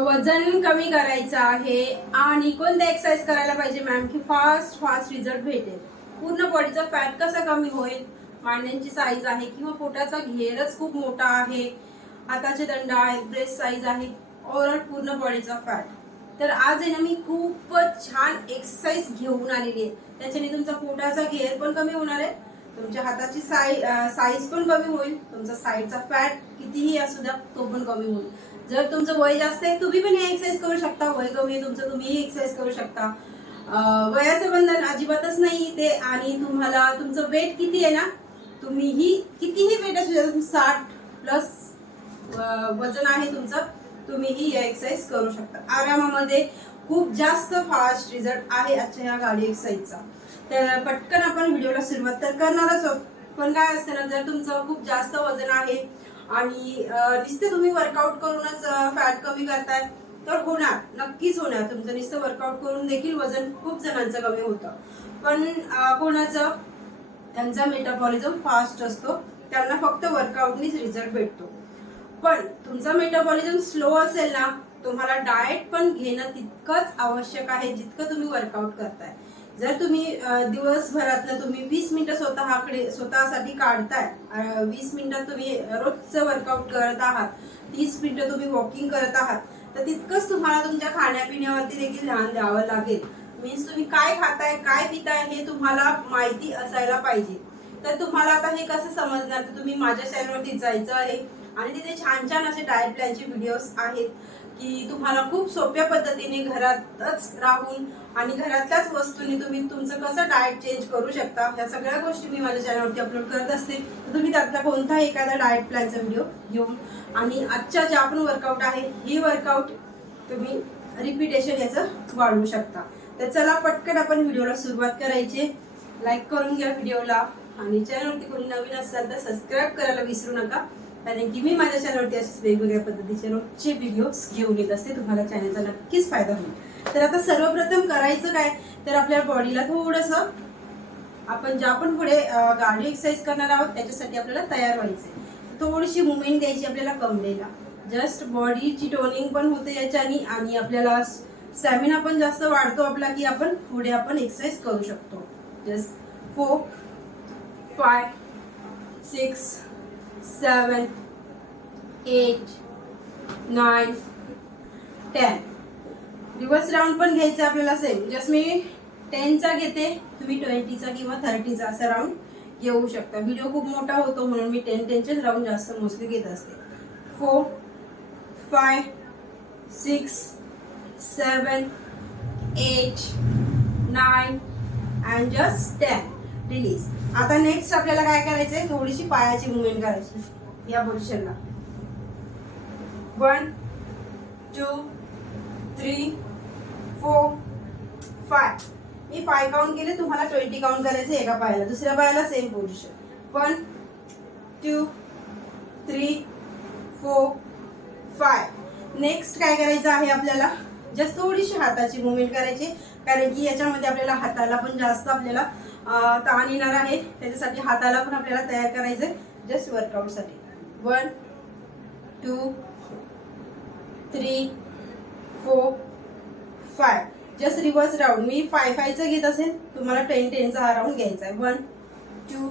वजन कमी करायचं आहे आणि कोणत्या एक्सरसाइज करायला पाहिजे मॅम की फास्ट फास्ट रिझल्ट भेटेल. पूर्ण बॉडीचा फॅट कसा कमी होईल? मांड्यांची साईज आहे किंवा पोटाचा घेरच खूप मोठा आहे. हाताचे दंड आहेत ब्रेस्ट साईज आहे. ओव्हरऑल पूर्ण बॉडीचा फॅट तर आज आहे ना मी खूपच छान एक्सरसाइज घेऊन आलेली आहे. त्याच्याने तुमचा पोटाचा घेर पण कमी होणार आहे. तुमच्या हाताची साई साईज पण कमी होईल. तुमचा साईडचा फॅट कितीही असू द्या तो पण कमी होईल. जर तुमचं वय जास्त आहे तुम्ही पण हे एक्सरसाइज करू शकता. वय कमी आहे तुमचं तुम्हीही एक्सरसाइज करू शकता. वयाचं बंधन अजिबातच नाही ते आणि तुम्हाला तुमचं वेट किती आहे ना तुम्हीही कितीही वेट असू द्या साठ प्लस वजन आहे तुमचं तुम्हीही या एक्सरसाइज करू शकता. आरामामध्ये खूप जास्त फास्ट रिझल्ट आहे आजच्या या गाडी एक्सरसाइजचा तर पटकन आपण व्हिडिओला सुरुवात तर करणारच आहोत. पण काय असतं ना जर तुमचं खूप जास्त वजन आहे आणि अं, तुम्ही वर्कआउट करूनच फॅट कमी करताय तर होणार. नक्कीच होणार. तुमचं नुसतं वर्कआउट करून देखील वजन खूप जणांचं कमी होतं. पण कोणाचं? त्यांचा मेटाबॉलिझम फास्ट असतो. त्यांना फक्त वर्कआउटनीच रिझल्ट भेटतो. पण तुमचा मेटाबॉलिझम स्लो असेल ना तुम्हाला डाएट पण घेणं तितकंच आवश्यक आहे जितकं तुम्ही वर्कआउट करताय. जर तुम्ही दिवसभरातनं तुम्ही वीस मिनिटं स्वतःकडे स्वतःसाठी काढताय वीस मिनिटात तुम्ही रोजचं वर्कआउट करत आहात तीस मिनिटं तुम्ही वॉकिंग करत आहात तर तितकंच तुम्हाला तुमच्या खाण्यापिण्यावरती देखील ध्यान द्यावं लागेल. मीन्स तुम्ही काय खाताय काय पिताय हे तुम्हाला माहिती असायला पाहिजे. तर तुम्हाला आता हे कसं समजणार? तर तुम्ही माझ्या चॅनलवरती जायचं आहे आणि तिथे छान छान असे डाएट प्लॅनचे व्हिडिओज आहेत. की तुम्हाला खूप सोप्या पद्धतीने घरातच राहून आणि घरातल्याच वस्तूंनी तुम्ही तुमचं कसं डाएट चेंज करू शकता ह्या सगळ्या गोष्टी मी माझ्या चॅनलवरती अपलोड करत असते. तर तुम्ही त्यातला कोणताही एखादा डाएट प्लॅनचा व्हिडिओ घेऊन आणि आजच्या ज्या आपण वर्कआउट आहे ही वर्कआउट तुम्ही रिपिटेशन याचं वाढवू शकता. तर चला पटकन आपण व्हिडिओला सुरुवात करायची. लाईक करून घ्या व्हिडिओला आणि चॅनलवरती कोणी नवीन असाल तर सबस्क्राईब करायला विसरू नका. कारण की मी माझ्या चॅनलवरती असेच वेगवेगळ्या पद्धतीचे रोजचे व्हिडिओज घेऊन येत असते. तुम्हाला चॅनलचा नक्कीच फायदा होईल. तर आता सर्वप्रथम करायचं काय? तर आपल्या बॉडीला थोडंसं आपण ज्या पण पुढे गाडी एक्सरसाइज करणार आहोत त्याच्यासाठी आपल्याला तयार व्हायचं थोडीशी मुवमेंट द्यायची आपल्याला कमरेला. जस्ट बॉडीची टोनिंग पण होते याच्यानी आणि आपल्याला स्टॅमिना पण जास्त वाढतो आपला की आपण पुढे आपण एक्सरसाइज करू शकतो. Just four five six seven eight, nine ten reverse round पण घ्यायचं आपल्याला सेम जस्ट मी टेनचा घेते तुम्ही ट्वेंटीचा किंवा थर्टीचा असा राऊंड घेऊ शकता. व्हिडिओ खूप मोठा होतो म्हणून मी टेन टेनचेच राऊंड जास्त मोस्टली घेत असते. Four five six seven eight nine and just ten release आता नेक्स्ट आपल्याला काय करायचंय? थोडीशी पायाची मुवमेंट करायची. या पोझिशनला one two three four five मी फाय काउंट केले तुम्हाला ट्वेंटी काउंट करायचे एका पायाला. दुसऱ्या पायाला same position one two three four five next काय करायचं आहे आपल्याला? जस्ट थोडीशी हाताची मुवमेंट करायची कारण की याच्यामध्ये आपल्याला हाताला पण जास्त आपल्याला ताण येणार आहे. त्याच्यासाठी हाताला पण आपल्याला तयार करायचं just वर्कआउटसाठी one two three four five just reverse round मी फाय फायचं घेत असेल तुम्हाला टेन टेनचा हा राऊंड घ्यायचा आहे. One two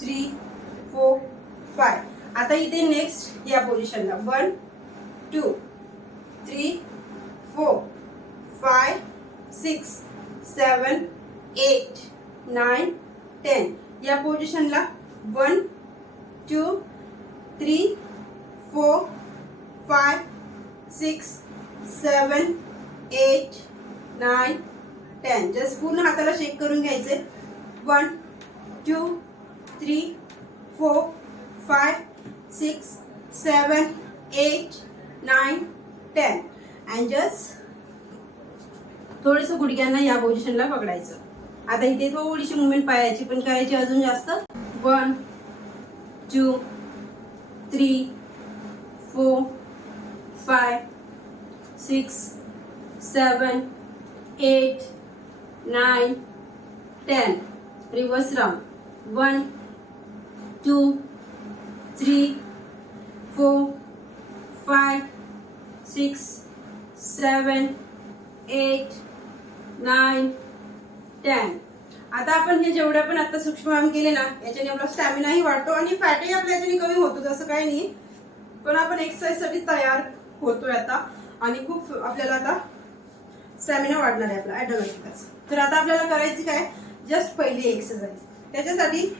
three four five आता इथे नेक्स्ट या पोझिशनला one two three four five six seven eight nine ten. या पोझिशनला one two three four five six seven eight nine ten. Just पूर्ण हाताला शेक करून घ्यायचे. One two three four five six seven eight nine ten. And just थोडंसं गुडघ्यांना या पोझिशनला पकडायचं. आता इथे थोडीशी मुवमेंट पायाची पण करायची अजून जास्त. One two three four five six seven eight nine ten reverse round one two three four five six seven eight nine ten. आता आपण हे जेवढे पण आता सूक्ष्म व्यायाम केले ना याच्याने आपला स्टॅमिनाही वाढतो आणि फॅटही आपल्या याच्याने कमी होतो जसं काही नाही. पण आपण एक्सरसाइजसाठी तयार होतोय आता आणि खूप आपल्याला आता स्टॅमिना वाढणार आहे आपला ॲटोमॅटिकच तर आता आपल्याला करायची काय? जस्ट पहिली एक्सरसाइज त्याच्यासाठी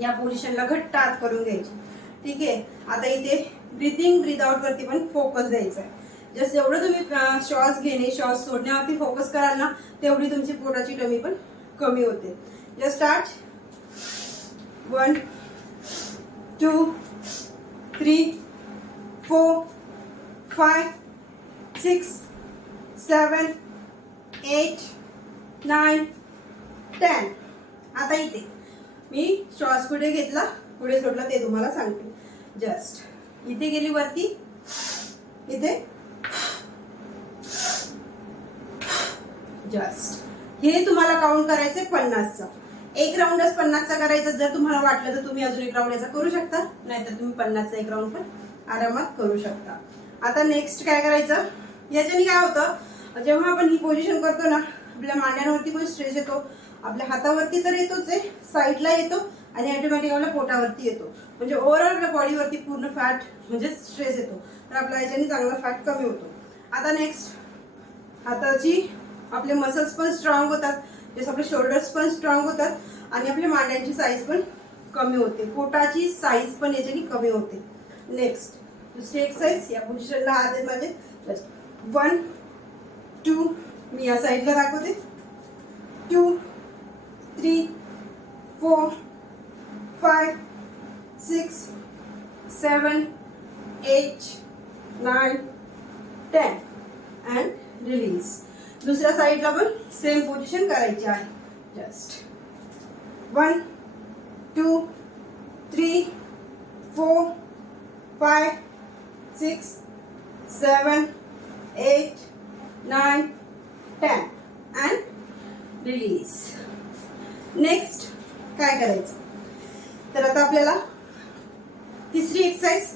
या पोझिशनला घट्ट आत करून घ्यायची. ठीक आहे? आता इथे ब्रिथिंग ब्रीथ आउट वरती पण फोकस द्यायचा आहे जस्ट जेवढं तुम्ही श्वास घेणे श्वास सोडण्यावरती फोकस कराल ना तेवढी तुमची पोटाची कमी पण कमी होते. Just start one two three four five six seven eight nine ten आता इथे. मी श्वास पुढे घेतला? पुढे सोडला ते तुम्हाला सांगते. जस्ट इथे गेली वरती. इथे. जस्ट. हे तुम्हाला काउंट करायचे पन्नासचं. एक राऊंडच पन्नासचा करायचा. जर तुम्हाला वाटलं तर तुम्ही अजून एक राऊंड याचा करू शकता. नाहीतर तुम्ही पन्नासचा एक राऊंड पण आरामात करू शकता. आता नेक्स्ट काय करायचं? याच्याने काय होतं? जेव्हा आपण ही पोझिशन करतो ना आपल्या मांड्यांवरती पण स्ट्रेस येतो. आपल्या हातावरती तर येतोच आहे. साईडला येतो आणि ऑटोमॅटिक आपल्या पोटावरती येतो. म्हणजे ओव्हरऑल आपल्या बॉडीवरती पूर्ण फॅट म्हणजे स्ट्रेस येतो. तर आपल्या याच्याने चांगला फॅट कमी होतो. आता नेक्स्ट हाताची आपले मसल्स पण स्ट्रॉंग होतात. जसं आपले शोल्डर्स पण स्ट्रॉंग होतात. आणि आपल्या मांड्यांची साईज पण कमी होते. पोटाची साईज पण याच्याने कमी होते. नेक्स्ट दुसरी एक्सरसाइज या पोझिशनला हात आहेत माझे. जस्ट वन टू मी या साईडला दाखवते. Two three four five six seven eight nine ten and release दुसऱ्या साईडला पण सेम पोझिशन करायची आहे. Just one two three four five six seven eight nine ten and release next काय करायचं? तर आता आपल्याला तिसरी एक्सरसाइज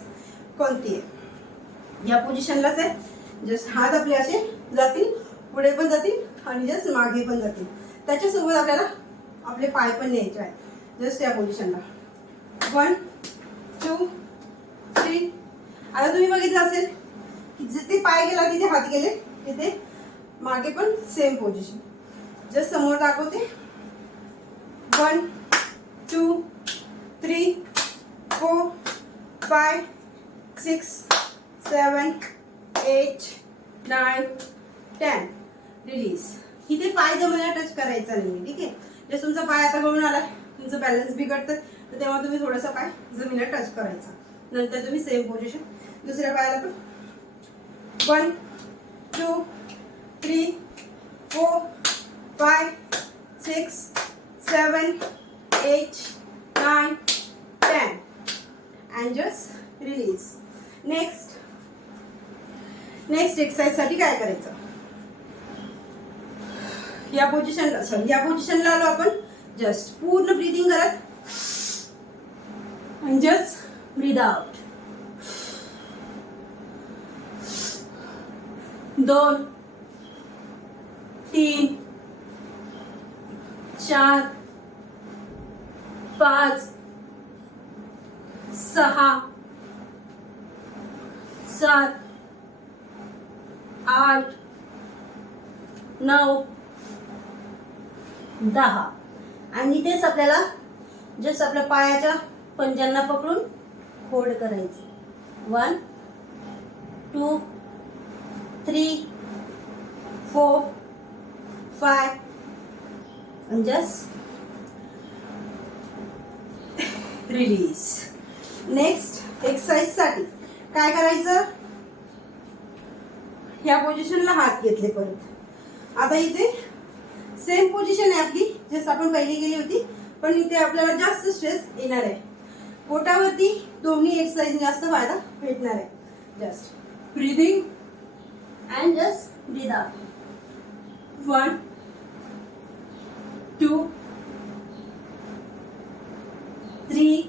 कोणती आहे? या पोझिशनलाच आहे. जस्ट हात आपले असे जातील पुढे पण जातील आणि जस्ट मागे पण जातील. त्याच्यासोबत आपल्याला आपले पाय पण न्यायचे आहेत. जस्ट या पोझिशनला वन टू थ्री आता तुम्ही बघितलं असेल की जिथे पाय गेला तिथे हात गेले तिथे मागे पण सेम पोझिशन जस्ट समोर दाखवते. One two three four five six seven eight nine ten release इथे पाय जमिनीला टच करायचा नाही ठीक आहे? जर तुमचा पाय आता गळून आला तुमचं बॅलन्स बिघडतं तर तेव्हा तुम्ही थोडासा पाय जमिनीला टच करायचा. नंतर तुम्ही सेम पोझिशन दुसऱ्या पायाला पण. One two three four five six seven eight nine ten and just release next next एक्सरसाइजसाठी काय करायचं? या पोझिशनला सॉरी या पोझिशनला आलो आपण. जस्ट पूर्ण ब्रिदिंग करत आणि जस्ट ब्रीद आउट दोन तीन चार पाच सहा सात आठ नऊ दहा. आणि तेच आपल्याला जस्ट आपल्या पायाच्या पंजांना पकडून होल्ड करायचे. One two three four five just release next एक्सरसाइजसाठी काय करायचं? ह्या पोझिशनला हात घेतले परत. आता इथे सेम पोझिशन आहे आपली जस्ट आपण पहिली गेली होती. पण इथे आपल्याला जास्त स्ट्रेस येणार आहे. पोटावरती दोन्ही एक्सरसाइज जास्त फायदा भेटणार आहे. Just breathing and just breathe out one two three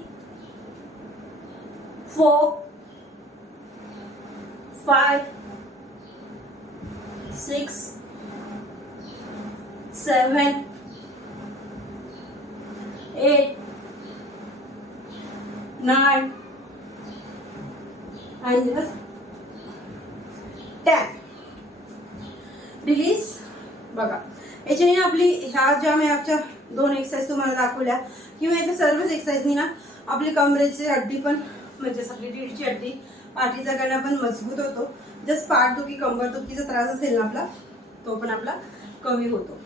four five six seven eight nine आणि ten. रिलीज बघा. याच्याने आपली ह्या ज्या मी आमच्या दोन एक्सरसाइज तुम्हाला दाखवल्या किंवा याच्या सर्वच एक्सरसाइजनी ना आपली कमरेची हड्डी पण म्हणजे सगळी रीडची हड्डी पाठीचा गणा पण मजबूत होतो. जस्ट पाठदुखी कंबरदुखीचा त्रास असेल ना आपला तो पण आपला कमी होतो.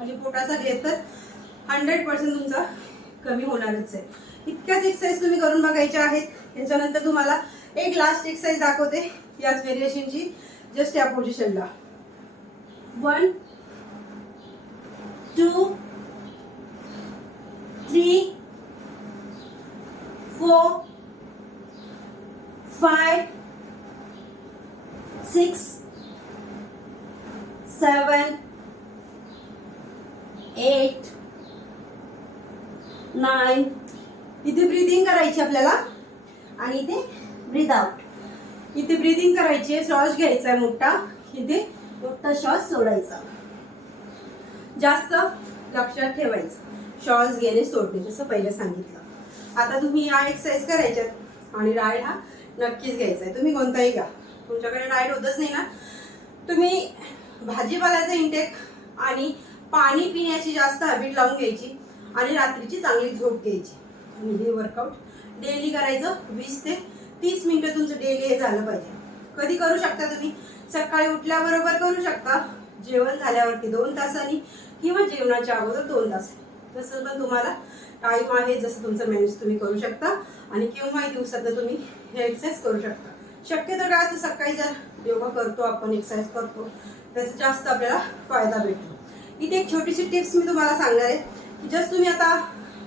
आणि पोटाचा घेर तर हंड्रेड पर्सेंट तुमचा कमी होणारच आहे. इतक्याच एक्सरसाइज तुम्ही करून बघायच्या आहेत. त्याच्यानंतर तुम्हाला एक लास्ट एक्सरसाइज दाखवते याच व्हेरिएशनची जस्ट या पोझिशनला one two three four five six seven eight nine इथे ब्रिदिंग करायची आपल्याला आणि इथे ब्रीद आउट इथे ब्रिदिंग करायची आहे श्वास घ्यायचा आहे मोठा. इथे मोठा श्वास सोडायचा. जास्त लक्षात ठेवायचं. श्वास घेणे सोडणे जसं पहिले सांगितलं. आता तुम्ही या एक्सरसाइज करायच्यात. आणि राईड हा नक्कीच घ्यायचा आहे तुम्ही कोणताही घ्या. तुमच्याकडे राईड होतच नाही ना. तुम्ही भाजीपाल्याचा इंटेक आणि पाणी पिण्याची जास्त हॅबिट लावून घ्यायची. आणि रात्रीची चांगली झोप घ्यायची. आणि हे वर्कआउट डेली करायचं वीस ते तीस मिनिटं तुमचं डेली हे झालं पाहिजे. कधी करू शकता तुम्ही? सकाळी उठल्याबरोबर करू शकता. जेवण झाल्यावरती दोन तासांनी किंवा जेवणाच्या अगोदर दोन तास. तसं पण तुम्हाला टाईम आहे जसं तुमचं मॅनेज तुम्ही करू शकता. आणि केव्हाही दिवसात तुम्ही हे एक्सरसाइज करू शकता. शक्यतो काय असतं सकाळी जर योगा करतो आपण एक्सरसाइज करतो त्याचा जास्त आपल्याला फायदा भेटतो. इथे एक छोटीशी टिप्स मी तुम्हाला सांगणार आहे की जस्ट तुम्ही आता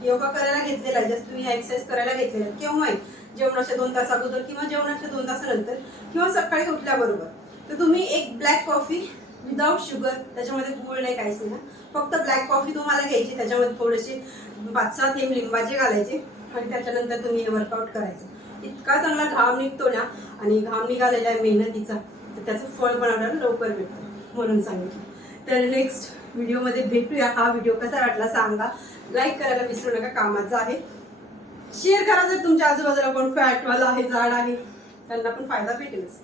योगा करायला घेतलेला आहे जस्ट तुम्ही ह्या एक्सरसाइज करायला घेतलेला आहे केव्हाही जेवणाच्या दोन तास अगोदर किंवा जेवणाच्या दोन तासानंतर किंवा सकाळी उठल्याबरोबर. तर तुम्ही एक ब्लॅक कॉफी विदाऊट शुगर त्याच्यामध्ये गुळ नाही काहीच ना फक्त ब्लॅक कॉफी तुम्हाला घ्यायची त्याच्यामध्ये थोडेसे पाच सहा थेंब लिंबाचे घालायचे आणि त्याच्यानंतर तुम्ही हे वर्कआउट करायचं. इतका चांगला घाम निघतो ना आणि घाम निघालेला आहे मेहनतीचा तर त्याचं फळ पण आपल्याला लवकर भेटतं म्हणून सांगितलं. तर नेक्स्ट व्हिडिओमध्ये भेटूया. हा व्हिडिओ कसा वाटला सांगा. लाईक करायला विसरू नका कामाचा आहे. शेअर करा जर तुमच्या आजूबाजूला कोण फॅटवाला आहे झाड आहे त्यांना पण फायदा भेटेलच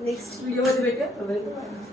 नेक्स्ट व्हिडिओमध्ये भेटेल तोपर्यंत.